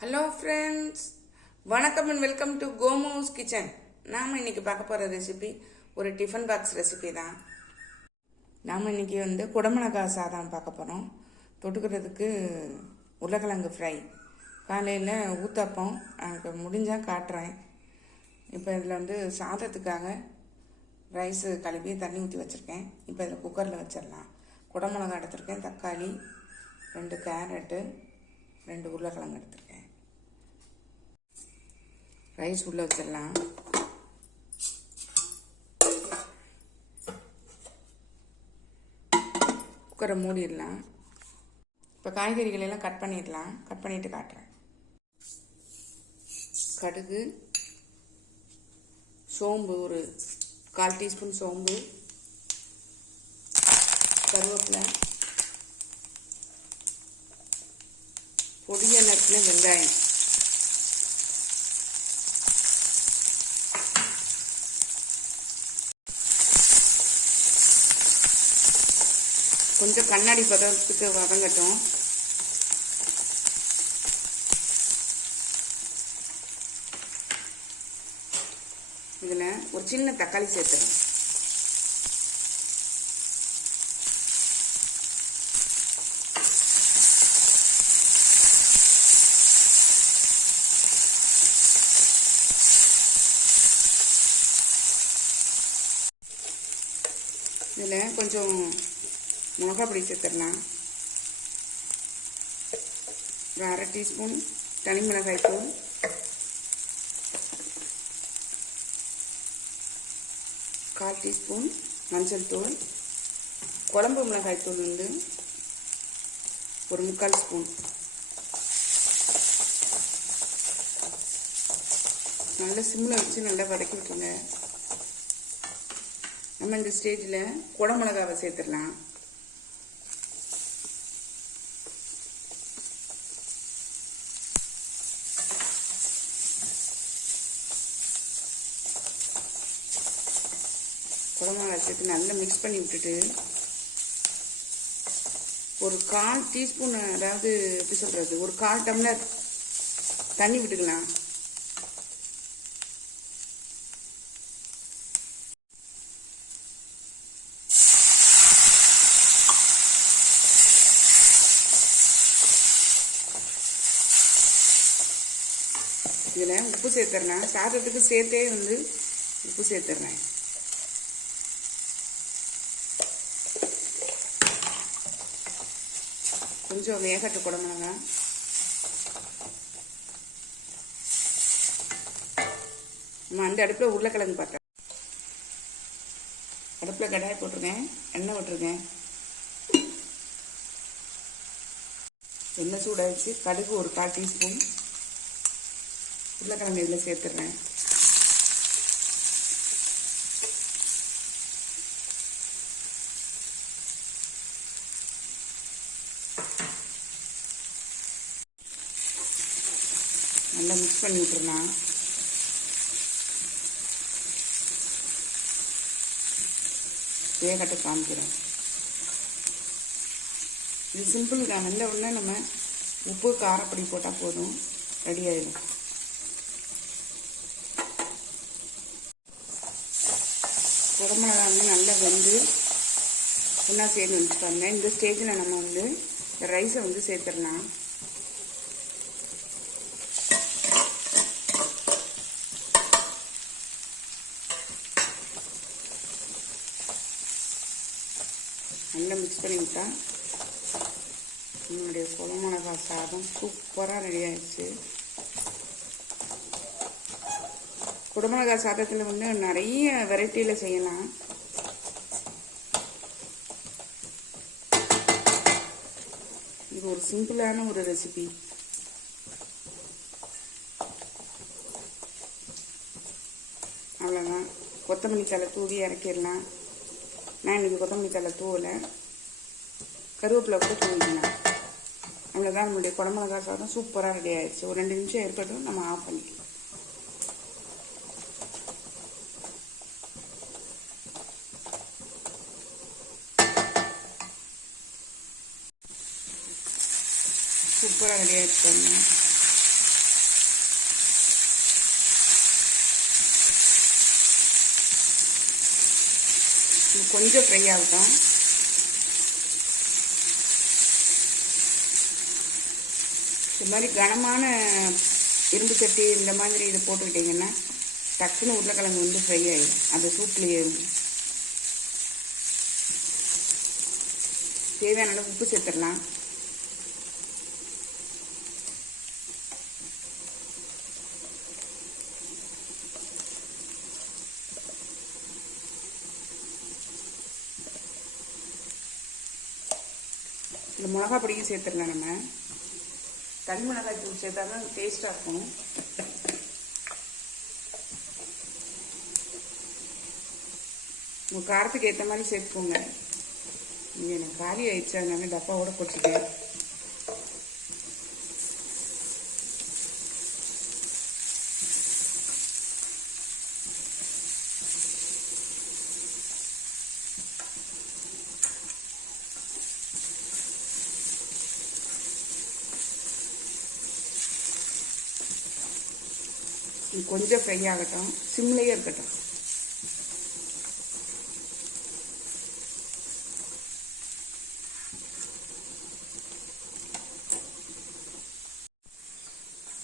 Hello friends, வணக்கம் and welcome to கோமோஸ் kitchen. நாம் இன்றைக்கி பார்க்க போகிற ரெசிபி ஒரு டிஃபன் பாக்ஸ் ரெசிபி தான். நாம் இன்றைக்கி குடமிளகாய் சாதம் பார்க்க போகிறோம். தொட்டுக்கிறதுக்கு உருளைக்கிழங்கு ஃப்ரை. காலையில் ஊத்தப்பம் எனக்கு முடிஞ்சால் காட்டுறேன். இப்போ இதில் சாதத்துக்காக ரைஸு கழுவி தண்ணி ஊற்றி வச்சுருக்கேன். இப்போ இதில் குக்கரில் வச்சிடலாம். குடமிளகாய் எடுத்திருக்கேன், தக்காளி 2 கேரட்டு 2 உருளைக்கிழங்கு எடுத்திருக்கேன். ரைஸ் உள்ளே வச்சிடலாம். குக்கரை மூடிடலாம். இப்போ காய்கறிகளெல்லாம் கட் பண்ணிடலாம். கட் பண்ணிவிட்டு காட்டுறேன். கடுகு, சோம்பு ஒரு 1/4 டீஸ்பூன் சோம்பு, கருவேப்பிலை, பொடியை நறுக்கின வெங்காயம், கொஞ்சம் கண்ணாடி பதத்துக்கு வதங்கட்டும். இதில் ஒரு சின்ன தக்காளி சேர்த்துறேன். இதில் கொஞ்சம் மிளகாய் பொடி சேர்த்துடலாம். ஒரு 1/2 டீஸ்பூன் தனி மிளகாய் தூள், கால் டீஸ்பூன் மஞ்சள் தூள், குழம்பு மிளகாய் தூள் ஒரு 3/4 ஸ்பூன். நல்லா சிம்மில் வச்சு நல்லா வதக்கி விட்டுருங்க. நம்ம இந்த ஸ்டேஜில் குடமிளகாவை சேர்த்துடலாம். குடமிளகாய் சேர்த்து நல்லா மிக்ஸ் பண்ணி விட்டுட்டு ஒரு 1/4 டீஸ்பூன், அதாவது எப்படி சொல்கிறது, ஒரு 1/4 டம்ளர் தண்ணி விட்டுக்கலாம். இதில் உப்பு சேர்த்துறேன். சாதத்துக்கு சேர்த்தே உப்பு சேர்த்துறேன். கொஞ்சம் வேகட்டு குடமிளகாய். நம்ம அந்த அடுப்பில் உருளைக்கிழங்கு பார்த்தேன். அடுப்பில் கடாயை போட்டிருக்கேன், எண்ணெய் விட்டுருக்கேன். எண்ணெய் சூடாகிடுச்சு. கடுகு ஒரு 1/4 டீஸ்பூன், உருளைக்கிழங்கு இதில் சேர்த்துடுறேன். நல்லா மிக்ஸ் பண்ணி விட்டுறலாம். வேகட்டை காமிக்கிறேன். இது சிம்பிள் தான். வெந்த உடனே நம்ம உப்பு காரப்பொடி போட்டால் போதும், ரெடி ஆயிடும். குடமிளகாய் நல்லா வெந்து ஒன்றா சேர்ந்து வச்சுப்பாங்க. இந்த ஸ்டேஜில் நம்ம இந்த ரைஸை சேர்த்துடலாம். நல்லா மிக்ஸ் பண்ணி விட்டா நம்மளுடைய குடமிளகாய் சாதம் சூப்பராக ரெடி ஆயிடுச்சு. குடமிளகாய் சாதத்தில் நிறைய வெரைட்டியில் செய்யலாம். இது ஒரு சிம்பிளான ஒரு ரெசிபி. அவ்வளோதான். கொத்தமல்லி தழை தூவி இறக்கிடலாம். நான் இன்றைக்கி கொத்தமல்லி தழை தூவலை, கருவேப்பிலை கூட தூவிக்கலாம். அவ்வளோதான். நம்மளுடைய குடமிளகாய் சாதம் சூப்பராக ரெடி ஆயிடுச்சு. ஒரு 2 நிமிஷம் இருக்கட்டும், நம்ம ஆஃப் பண்ணிக்கலாம். சூப்பராக ரெடி ஆகிடுச்சு. கொஞ்சம் ஃப்ரை ஆகட்டும். இந்த மாதிரி கனமான இரும்பு சட்டி இந்த மாதிரி இதை போட்டுக்கிட்டிங்கன்னா டக்குன்னு உருளைக்கிழங்கு வந்து ஃப்ரை ஆகிடும். அந்த சூட்லேயே தேவையான அளவு உப்பு சேர்த்துடலாம். இந்த மிளகா பொடியும் சேர்த்துடலாம். நம்ம தனி மிளகாய் தூள் சேர்த்தா தான் டேஸ்ட்டாக இருக்கும். உங்கள் காரத்துக்கு ஏற்ற மாதிரி சேர்த்துக்கோங்க. இங்கே எனக்கு காலி ஆயிடுச்சு, அதனால டப்பாவோட கொச்சிட்டேன். கொஞ்சம் ஃப்ரை ஆகட்டும், சிம்லேயே இருக்கட்டும்.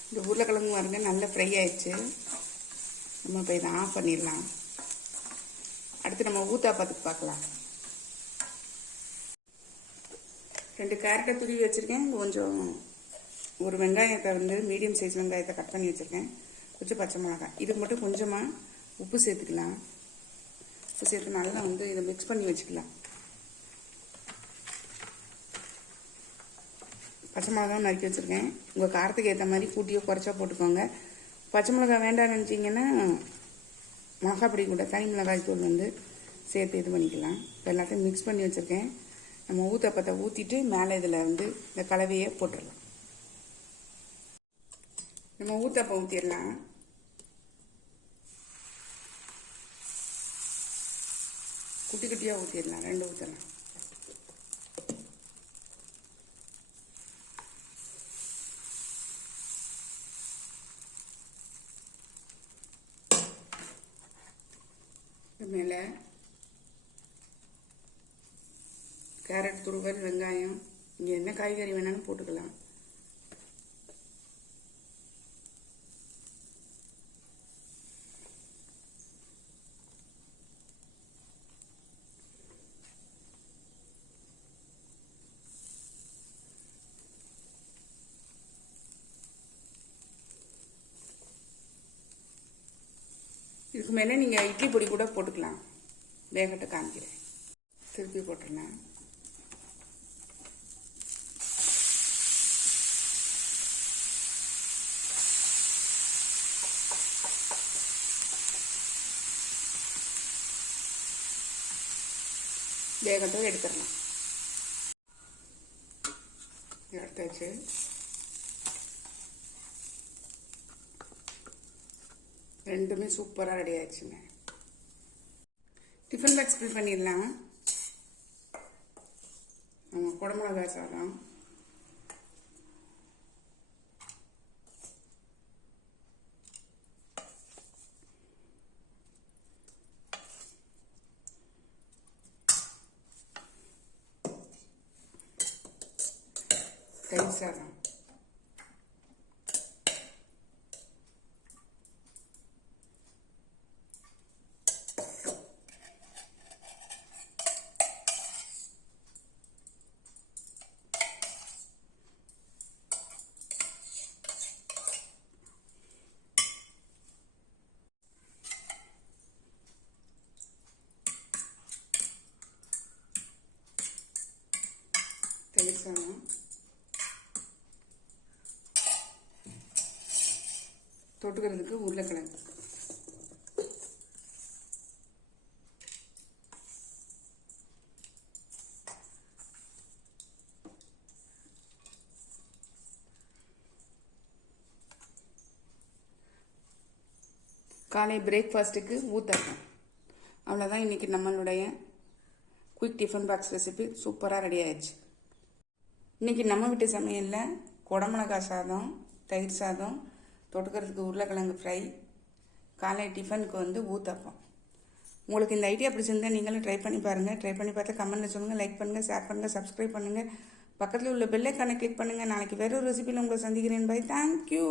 இந்த உருளைக்கிழங்கு பாருங்க நல்லா ஃப்ரை ஆயிடுச்சு. நம்ம இப்போ இதை ஆஃப் பண்ணிடலாம். அடுத்து நம்ம ஊத்தாப்பத்துக்கு பார்க்கலாம். 2 கேரட்டை துருவி வச்சுருக்கேன். கொஞ்சம் ஒரு வெங்காயத்தை வந்து மீடியம் சைஸ் வெங்காயத்தை கட் பண்ணி வச்சுருக்கேன். கொஞ்சம் பச்சை மிளகாய். இதுக்கு மட்டும் கொஞ்சமாக உப்பு சேர்த்துக்கலாம். உப்பு சேர்த்து நல்லா வந்து இதை மிக்ஸ் பண்ணி வச்சுக்கலாம். பச்சை மிளகாவும் நறுக்கி வச்சுருக்கேன். உங்கள் காரத்துக்கு ஏற்ற மாதிரி கூட்டியோ குறைச்சா போட்டுக்கோங்க. பச்சை மிளகாய் வேண்டாம்னு நினச்சிங்கன்னா மிளகாய் பொடி கூட தனி மிளகாய் தூள் வந்து சேர்த்து இது பண்ணிக்கலாம். இப்போ எல்லாத்தையும் மிக்ஸ் பண்ணி வச்சுருக்கேன். நம்ம ஊத்தப்பத்தை ஊற்றிட்டு மேலே இதில் வந்து இந்த கலவையை போட்டுடலாம். நம்ம ஊத்தப்பம் ஊற்றிடலாம். குட்டி குட்டியாக ஊற்றிடலாம். 2 ஊற்றலாம். மேலே கேரட் துருவல், வெங்காயம், இங்கே என்ன காய்கறி வேணாலும் போட்டுக்கலாம். இதுக்கு மேலே நீங்கள் இட்லி பொடி கூட போட்டுக்கலாம். வேகட்ட காமிக்கிறேன். திருப்பி போட்டுடலாம். வேகட்டும், எடுத்துடலாம். எடுத்தாச்சு. ரெண்டுமே சூப்பராக ரெடி ஆயிடுச்சுங்க. டிஃபன் பாக்ஸ் ஃபில் பண்ணிடலாம். நம்ம குடமிளகா சாதம், தயிர் சாதம், தயிர் சாதம், தொட்டுக்கிறதுக்கு உருளைக்கிழங்கு. காலை பிரேக்ஃபாஸ்ட்டுக்கு ஊத்தப்பம். அவ்வளோதான். இன்றைக்கி நம்மளுடைய குயிக் டிஃபன் பாக்ஸ் ரெசிபி சூப்பராக ரெடி ஆயிடுச்சு. இன்றைக்கி நம்ம வீட்டு சமையலில் குடமிளகாய் சாதம், தயிர் சாதம், தொட்டுக்கிறதுக்கு உருளைக்கிழங்கு ஃப்ரை, காலை டிஃபனுக்கு வந்து ஊத்தப்பம். உங்களுக்கு இந்த ஐடியா பிடிச்சிருந்தா நீங்களும் ட்ரை பண்ணி பாருங்கள். ட்ரை பண்ணி பார்த்து கமெண்ட்டில் சொல்லுங்கள். லைக் பண்ணுங்கள், ஷேர் பண்ணுங்கள், சப்ஸ்கிரைப் பண்ணுங்கள். பக்கத்தில் உள்ள பெல் ஐக்கானை கிளிக் பண்ணுங்கள். நாளைக்கு வேற ஒரு ரெசிபியில் உங்களை சந்திக்கிறேன். பை. தேங்க்யூ.